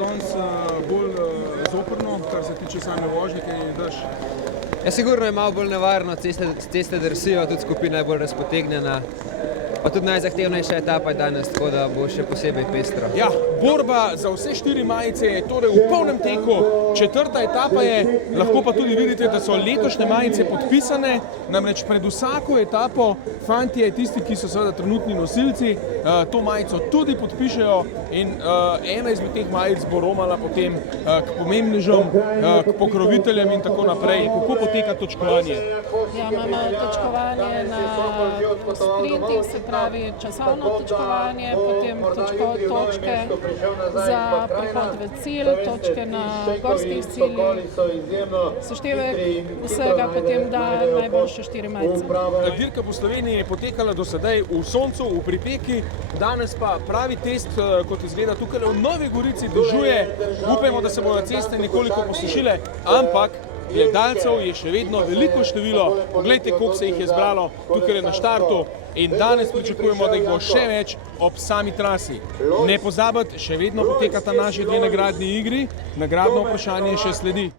danes bolj zoprno, kar se tiče same vožnje, kaj daš? Ja, sigurno je malo bolj nevarno, ceste drsijo, tudi skupina je bolj razpotegnjena. Pa tudi najzahtevnejša etapa je danes, tako da bo še posebej pestro. Ja, borba za vse 4 majice je torej v polnem teku. 4. etapa je, lahko pa tudi vidite, da so letošnje majice podpisane, namreč pred vsako etapo fantje, tisti, ki so seveda trenutni nosilci, to majico tudi podpišejo in ena izmed teh majic bo romala potem k pomembnežem, k pokroviteljem in tako naprej. Kako poteka točkovanje? Ja, imamo točkovanje na sprintih, se pravi časovno točkovanje, potem točke za prihod v cilj, točke na gorskih ciljih, seštevek vsega potem da najboljše 4 majice. Dirka po Sloveniji je potekala do sedaj v soncu, v pripeki, danes pa pravi test, kot izgleda tukaj v Novi Gorici, dežuje. Upajmo, da se bodo ceste nekoliko posušile, ampak gledalcev je še vedno veliko število. Poglejte, koliko se jih je zbralo tukaj na štartu in danes pričakujemo, da jih bo še več ob sami trasi. Ne pozabiti, še vedno potekata naši 2 nagradni igri, nagradno vprašanje še sledi.